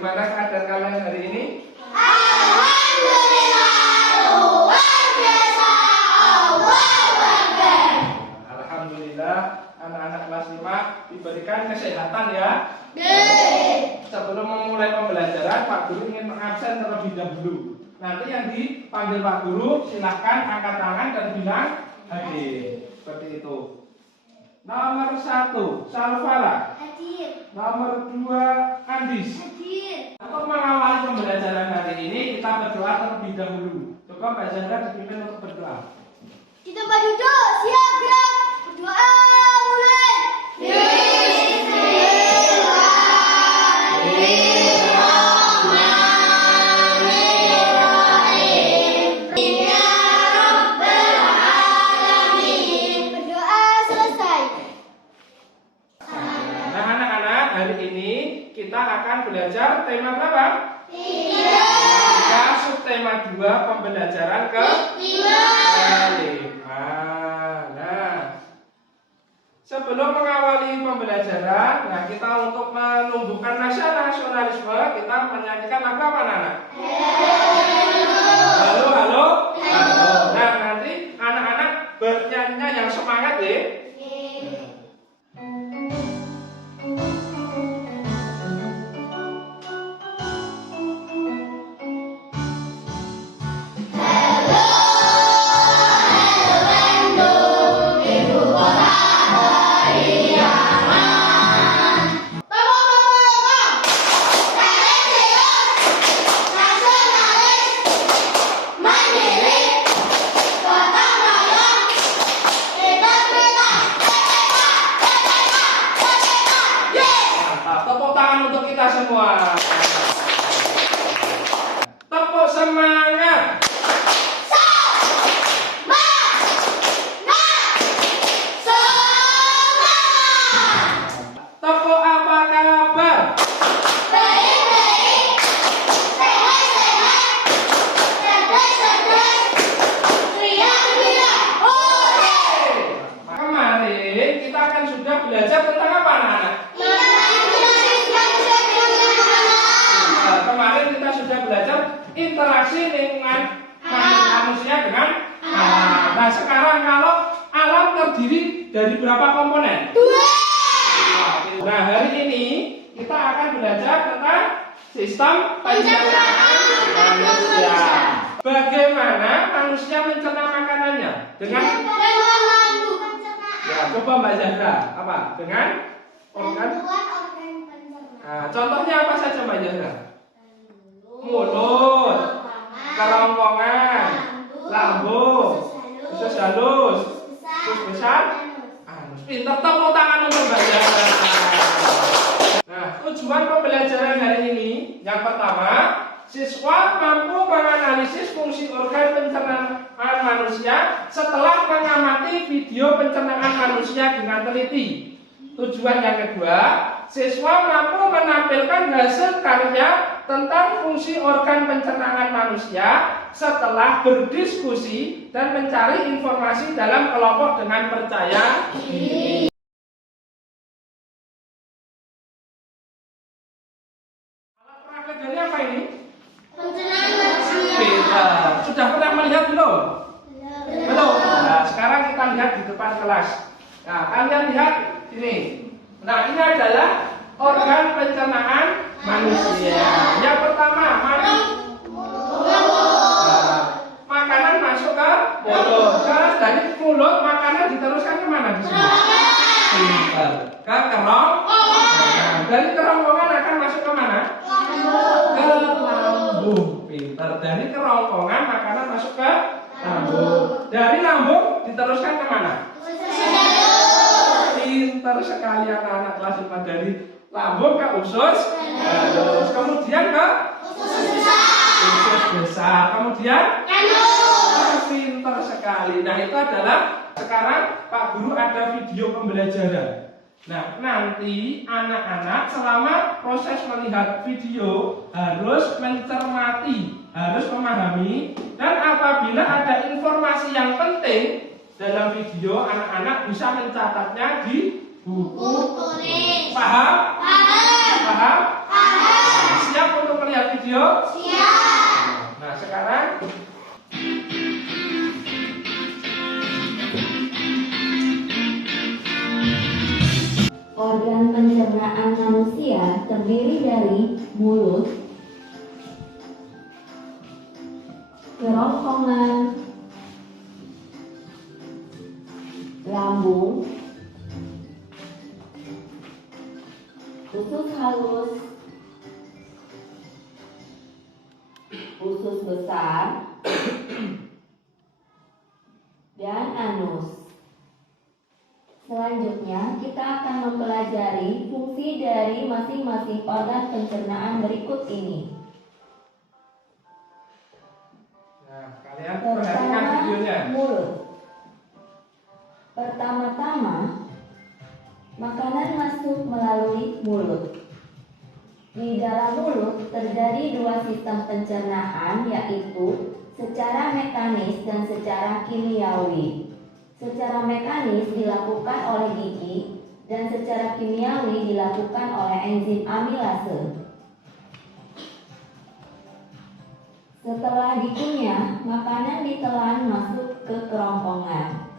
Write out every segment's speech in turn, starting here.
Bagaimana keadaan kalian hari ini? Alhamdulillah, luar biasa, Allahu Akbar. Alhamdulillah, anak-anak kelas 5 diberikan kesehatan ya. Sebelum memulai pembelajaran, Pak Guru ingin mengabsen terlebih dahulu. Nanti yang dipanggil Pak Guru silahkan angkat tangan dan bilang hadir. Seperti itu. Nomor 1, Salvara. Hadir. Nomor 2, Andis. Hadir. Untuk mengawali pembelajaran hari ini, kita berdoa terlebih dahulu. Coba Mbak Zahra dipimpin untuk berdoa. Di tempat duduk, siap gerak. Berdoa mulai. Bismillahirrahmanirrahim. Ya Rabbal Alamin. Berdoa selesai. Nah anak-anak, hari ini kita akan belajar tema berapa? 3. Subtema 2, pembelajaran ke 5. Nah, sebelum mengawali pembelajaran, nah kita untuk menumbuhkan rasa nasionalisme, kita menyanyikan lagu apa anak-anak? Halo, halo, halo. Nah nanti anak-anak bernyanyinya yang semangat ya. Tepuk tangan untuk kita semua. Tepuk semangat. Tepuk apa kabar? Kemarin kita akan sudah belajar tentang apa anak-anak? Kemarin kita sudah belajar interaksi lingkungan manusia dengan alam. Nah sekarang kalau alam terdiri dari berapa komponen? 2. Nah hari ini kita akan belajar tentang sistem pencernaan manusia. Bagaimana manusia mencerna makanannya? Dengan ya coba Mbak Zahra apa? Dengan organ. Nah, contohnya apa saja Mbak Zahra? Mulut, kerongkongan, lambung, usus halus, usus besar, anus. Pintar, tepuk tangan untuk Mbak Zahra. Nah, tujuan pembelajaran hari ini yang pertama, siswa mampu menganalisis fungsi organ pencernaan manusia setelah mengamati video pencernaan manusia dengan teliti. Tujuan yang kedua, siswa mampu menampilkan hasil karya tentang fungsi organ pencernaan manusia setelah berdiskusi dan mencari informasi dalam kelompok dengan percaya diri. Alat peraga dari apa ini? Pencernaan manusia. Beda. Sudah pernah melihat belum? Belum. Nah, sekarang kita lihat di depan kelas. Nah, kalian lihat ini. Nah, ini adalah organ pencernaan manusia. Yang pertama, makanan masuk ke mulut. Terus dari mulut makanan diteruskan kemana di sini? Pintar. Ke kerongkongan. Dari kerongkongan akan masuk kemana? Ke lambung. Pintar. Dari kerongkongan makanan masuk ke lambung. Dari lambung diteruskan kemana? Pintar sekali anak-anak kelas 5, dari lambung ke usus halus, kemudian ke usus besar, kemudian pintar sekali. Nah itu adalah sekarang Pak Guru ada video pembelajaran. Nah nanti anak-anak selama proses melihat video harus mencermati, harus memahami, dan apabila ada informasi yang penting dalam video, anak-anak bisa mencatatnya di buku tulis. Paham? Paham. Paham? Paham. Siap pencernaan manusia terdiri dari mulut, kerongkongan, lambung, usus halus, usus besar, dan anus. Selanjutnya, kita akan mempelajari fungsi dari masing-masing organ pencernaan berikut ini. Nah, kalian perhatikan Pertama, videonya. mulut. Pertama-tama, makanan masuk melalui mulut. Di dalam mulut terjadi dua sistem pencernaan, yaitu secara mekanis dan secara kimiawi. Secara mekanis dilakukan oleh gigi dan secara kimiawi dilakukan oleh enzim amilase. Setelah dikunyah, makanan ditelan masuk ke kerongkongan.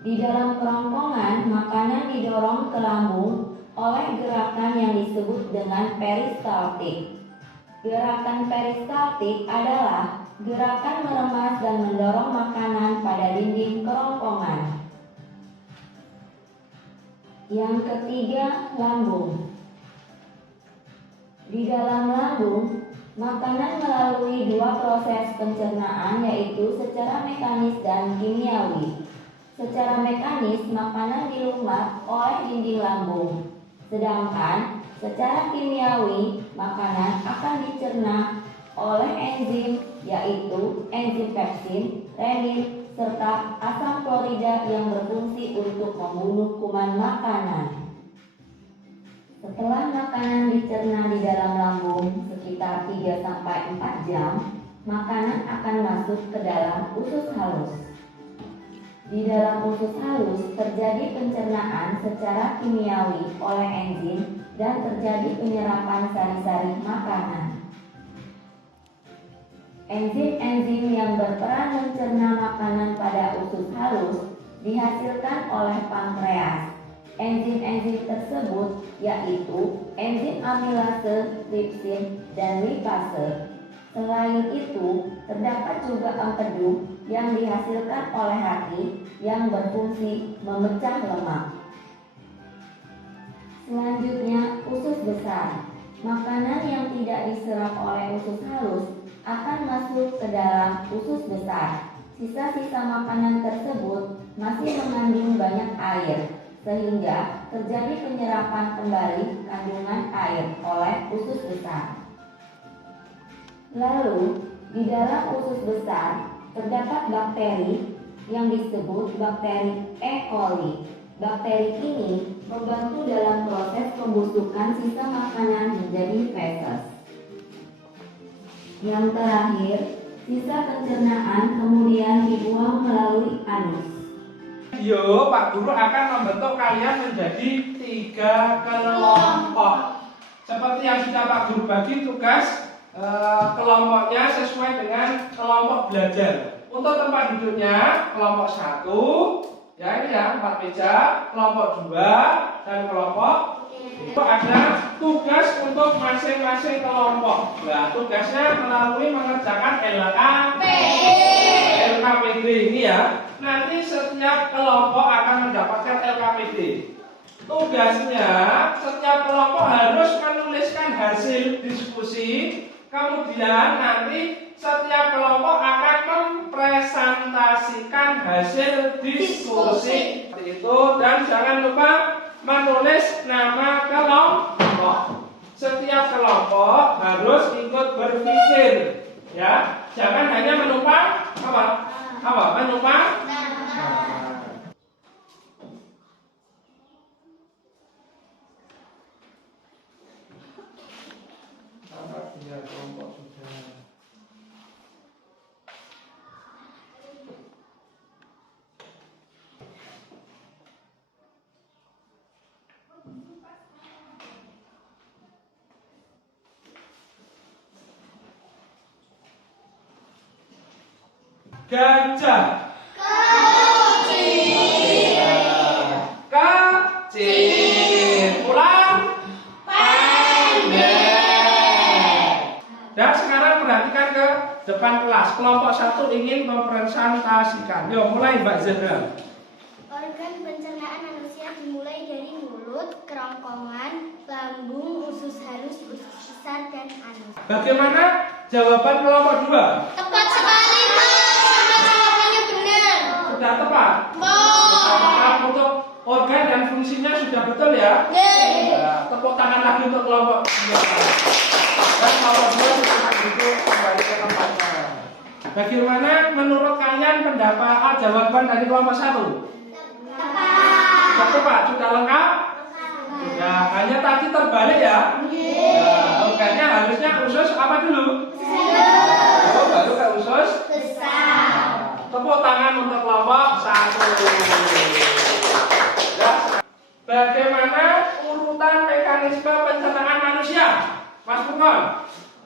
Di dalam kerongkongan, makanan didorong ke lambung oleh gerakan yang disebut dengan peristaltik. Gerakan peristaltik adalah gerakan meremas dan mendorong makanan pada dinding kerongkongan. Yang ketiga, lambung. Di dalam lambung, makanan melalui dua proses pencernaan, yaitu secara mekanis dan kimiawi. Secara mekanis, makanan dilumat oleh dinding lambung. Sedangkan secara kimiawi, makanan akan dicerna oleh enzim, yaitu enzim pepsin, renin, serta asam klorida yang berfungsi untuk membunuh kuman makanan. Setelah makanan dicerna di dalam lambung sekitar 3-4 jam, makanan akan masuk ke dalam usus halus. Di dalam usus halus terjadi pencernaan secara kimiawi oleh enzim dan terjadi penyerapan sari-sari makanan. Enzim-enzim yang berperan mencerna makanan pada usus halus dihasilkan oleh pankreas. Enzim-enzim tersebut yaitu enzim amilase, tripsin, dan lipase. Selain itu, terdapat juga empedu yang dihasilkan oleh hati yang berfungsi memecah lemak. Selanjutnya, usus besar. Makanan yang tidak diserap oleh usus halus akan masuk ke dalam usus besar. Sisa-sisa makanan tersebut masih mengandung banyak air, sehingga terjadi penyerapan kembali kandungan air oleh usus besar. Lalu, di dalam usus besar terdapat bakteri yang disebut bakteri E. coli. Bakteri ini membantu dalam proses pembusukan sisa makanan menjadi feses. Yang terakhir, sisa pencernaan kemudian dibuang melalui anus. Video Pak Guru akan membentuk kalian menjadi 3 kelompok. Seperti yang sudah Pak Guru bagi tugas kelompoknya sesuai dengan kelompok belajar. Untuk tempat duduknya kelompok 1, ya ini ya 4 meja, kelompok 2 dan kelompok itu ada tugas untuk masing-masing kelompok. Nah, tugasnya melalui mengerjakan LKPD ini ya. Nanti setiap kelompok akan mendapatkan LKPD. Tugasnya setiap kelompok harus menuliskan hasil diskusi. Kemudian nanti setiap kelompok akan mempresentasikan hasil diskusi itu, dan jangan lupa menulis nama kelompok. Setiap kelompok harus ikut berpikir, ya. Jangan hanya menumpang menumpang. Kelompok sudah. Gajah. Kecil. Ulang. depan kelas. Kelompok 1 ingin mempresentasikan. Yo, mulai Mbak Zahra. Organ pencernaan manusia dimulai dari mulut, kerongkongan, lambung, usus halus, usus besar, dan anus. Bagaimana jawaban kelompok 2? Tepat sekali, Pak. Sudah jawabannya benar. Sudah tepat? Tepat untuk organ dan fungsinya sudah betul ya? Ya, tepuk tangan lagi untuk kelompok 2. Dan kelompok 2 sudah itu kembali ke tempatnya. Bagaimana menurut kalian pendapat jawaban dari kelompok 1? Sudah tepat, sudah lengkap? Sudah, hanya tadi terbalik ya? Ya, organnya harusnya usus apa dulu? Baru ke usus? Tepuk tangan untuk kelompok 1. Ya. Bagaimana urutan mekanisme pencernaan manusia? Mas Furqon?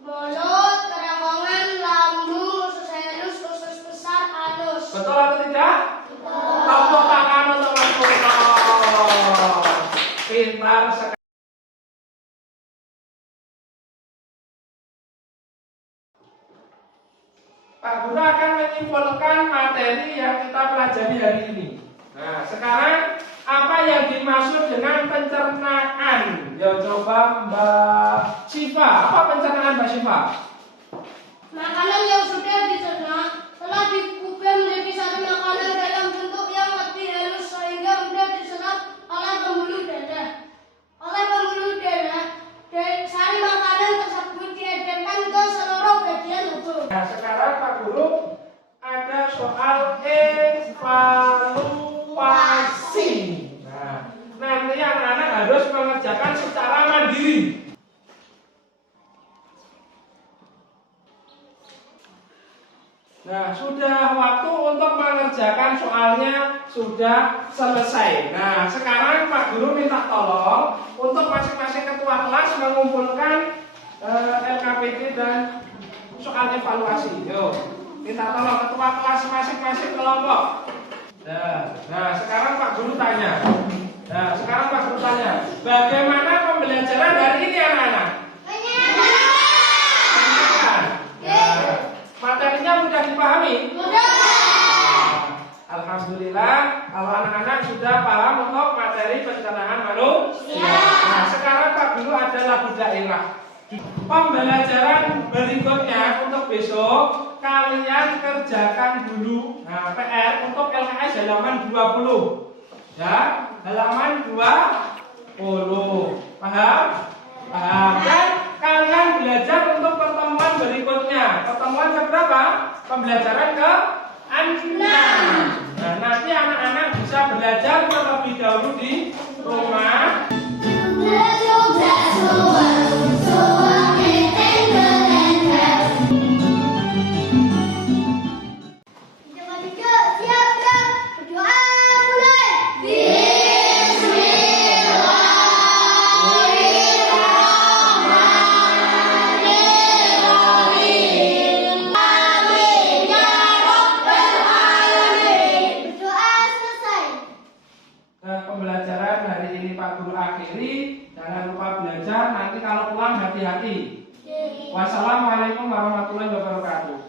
Mulut, kerongkongan, lambung, usus halus, usus besar, anus. Betul atau tidak? Tepuk tangan untuk Mas Furqon. Pintar sekali. Pak Guru akan menyimpulkan materi yang kita pelajari hari ini. Nah, sekarang apa yang dimaksud dengan pencernaan? Ya, coba Mbak Syifa. Apa pencernaan Mbak Syifa? Makanan yang sudah dicerna telah diubah menjadi satu makanan dalam bentuk yang lebih halus sehingga mudah diserap oleh pembuluh darah. Dan sari makanan tersebut diedarkan ke seluruh bagian tubuh. Nah, sekarang Pak Guru ada soal evaluasi. Nah, nanti anak-anak harus mengerjakan secara mandiri. Nah, sudah waktu untuk mengerjakan soalnya sudah selesai. Nah, sekarang Pak Guru minta tolong untuk masing-masing ketua kelas mengumpulkan LKPD dan soal evaluasi. Yuk, minta tolong ketua kelas masing-masing kelompok. Nah, sekarang Pak Guru tanya. Bagaimana pembelajaran hari ini anak-anak? Materinya mudah dipahami? Alhamdulillah, kalau anak-anak sudah paham untuk materi pencernaan manusia. Nah, sekarang Pak Guru ada lagu daerah. Pembelajaran berikutnya untuk besok kalian kerjakan dulu. Nah, PR untuk LKS halaman 20. Ya, halaman 20. Paham? Paham. Dan kalian belajar untuk pertemuan berikutnya. Pertemuan keberapa? Pembelajaran ke-6. Nah, nanti anak-anak bisa belajar terlebih dahulu di rumah. Pembelajaran hari ini Pak Guru akhiri. Jangan lupa belajar. Nanti kalau pulang hati-hati. Wassalamualaikum warahmatullahi wabarakatuh.